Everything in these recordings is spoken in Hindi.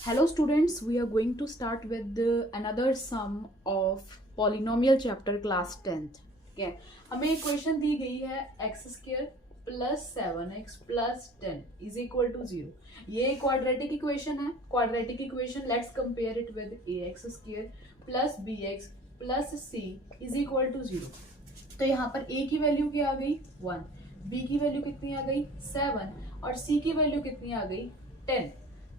Hello students, we are going to start with another sum of polynomial chapter class 10th. ठीक है, हमें एक क्वेश्चन दी गई है x square plus 7x plus 10 is equal to 0। ये क्वाड्रेटिक इक्वेशन है। Quadratic equation let's compare it with ax square plus bx plus c is equal to 0। तो यहाँ पर a की वैल्यू क्या आ गई 1, b की वैल्यू कितनी आ गई 7 और c की वैल्यू कितनी आ गई 10।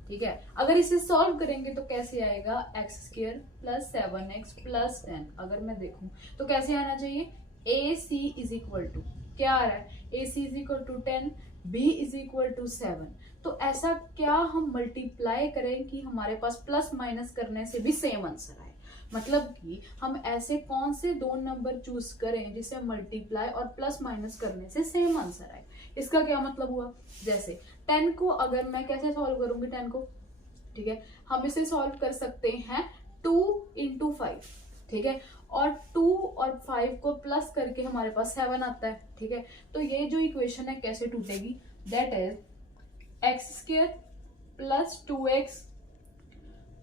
ठीक है, अगर इसे सॉल्व करेंगे तो कैसे आएगा x square plus 7x plus 10। अगर मैं देखूं तो कैसे आना चाहिए, A C is equal to क्या आ रहा है, A C is equal to 10, B is equal to 7। तो ऐसा क्या हम मल्टीप्लाई करें कि हमारे पास प्लस माइनस करने से भी सेम आंसर आए। मतलब कि हम ऐसे कौन से दो नंबर चूज करें जिसे मल्टीप्लाई और प्लस माइनस करने से सेम आंसर आए। इसका क्या मतलब हुआ, जैसे 10 को अगर मैं कैसे सॉल्व करूंगी 10 को, ठीक है, हम इसे सॉल्व कर सकते हैं 2 इंटू 5। ठीक है, और 2 और 5 को प्लस करके हमारे पास 7 आता है। ठीक है, तो ये जो इक्वेशन है कैसे टूटेगी, that is X square plus 2x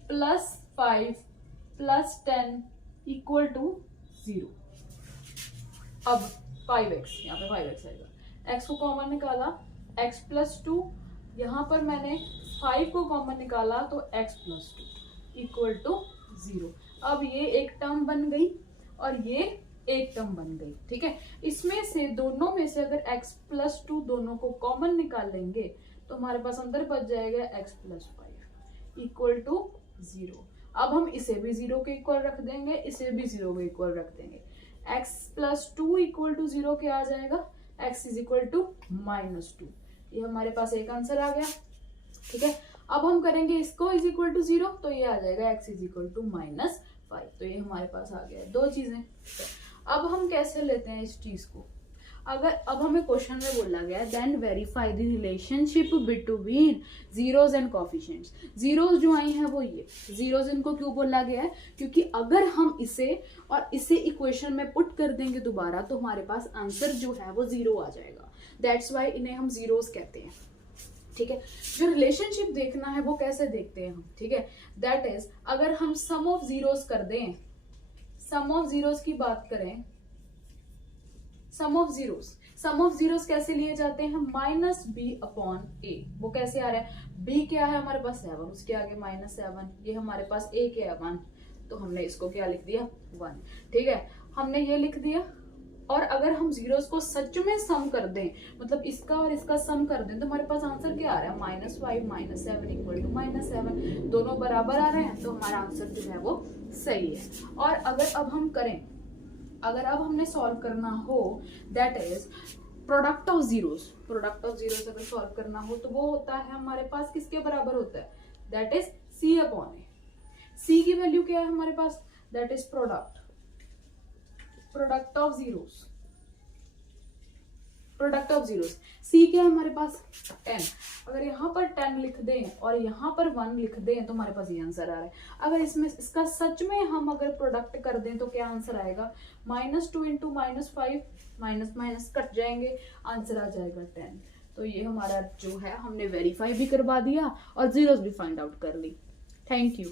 plus 5 plus 10 equal to 0। अब 5x, यहाँ पे 5x आएगा, x को कॉमन निकाला x प्लस 2, यहाँ पर मैंने 5 को कॉमन निकाला तो x प्लस 2 इक्वल टू 0। अब ये एक टर्म बन गई और ये एक टर्म बन गई। ठीक है, इसमें से दोनों में से अगर x प्लस 2 दोनों को कॉमन निकाल लेंगे तो हमारे पास अंदर बच जाएगा x प्लस 5 इक्वल टू 0। अब हम इसे भी 0 के इक्वल रख देंगे, इसे भी 0 के इक्वल रख देंगे। x प्लस 2 इक्वल टू 0 क्या आ जाएगा, x इज इक्वल टू -2। ये हमारे पास एक आंसर आ गया। ठीक है, अब हम करेंगे इसको इज इक्वल टू 0 तो ये आ जाएगा x इज इक्वल टू -5। तो ये हमारे पास आ गया दो चीजें। अब हम कैसे लेते हैं इस चीज को, अगर अब हमें क्वेश्चन में बोला गया then verify the relationship between zeros and coefficients. Zeros जो आई हैं वो ये जीरोस, इनको क्यों बोला गया है, क्योंकि अगर हम इसे और इसे इक्वेशन में पुट कर देंगे दोबारा तो हमारे पास आंसर जो है वो 0 आ जाएगा। दैट्स वाई इन्हें हम जीरोस कहते हैं। ठीक है, जो रिलेशनशिप देखना है वो कैसे देखते हैं हम, ठीक है, दैट इज अगर हम सम ऑफ जीरोस कर दें, सम ऑफ जीरोस की बात करें, सम ऑफ जीरोस कैसे लिए जाते हैं, माइनस बी अपॉन ए। वो कैसे आ रहा है, बी क्या है हमारे पास 7, उसके आगे -7, ये हमारे पास ए क्या है 1, तो हमने इसको क्या लिख दिया 1। ठीक है, हमने ये लिख दिया। और अगर हम जीरोस को सच में सम कर दें, मतलब इसका और इसका सम कर दें, तो हमारे पास आंसर क्या आ रहा है, -5 -7 इक्वल टू -7। दोनों बराबर आ रहे हैं तो हमारा आंसर जो है वो सही है। और अगर अब हम करें, अगर अब हमने सॉल्व करना हो that is product of zeros, product of zeros अगर सॉल्व करना हो तो वो होता है हमारे पास किसके बराबर होता है, that is c upon A. c की वैल्यू क्या है हमारे पास, that is product of zeros, product of zeros. c क्या है हमारे पास 10। अगर यहाँ पर 10 लिख दें और यहाँ पर 1 लिख दें तो हमारे पास ये आंसर आ रहा है। अगर इसमें इसका सच में हम अगर प्रोडक्ट कर दें तो क्या आंसर आएगा, -2 इंटू -5, माइनस माइनस कट जाएंगे, आंसर आ जाएगा 10। तो ये हमारा जो है हमने वेरीफाई भी करवा दिया और जीरोस भी फाइंड आउट कर ली। Thank you.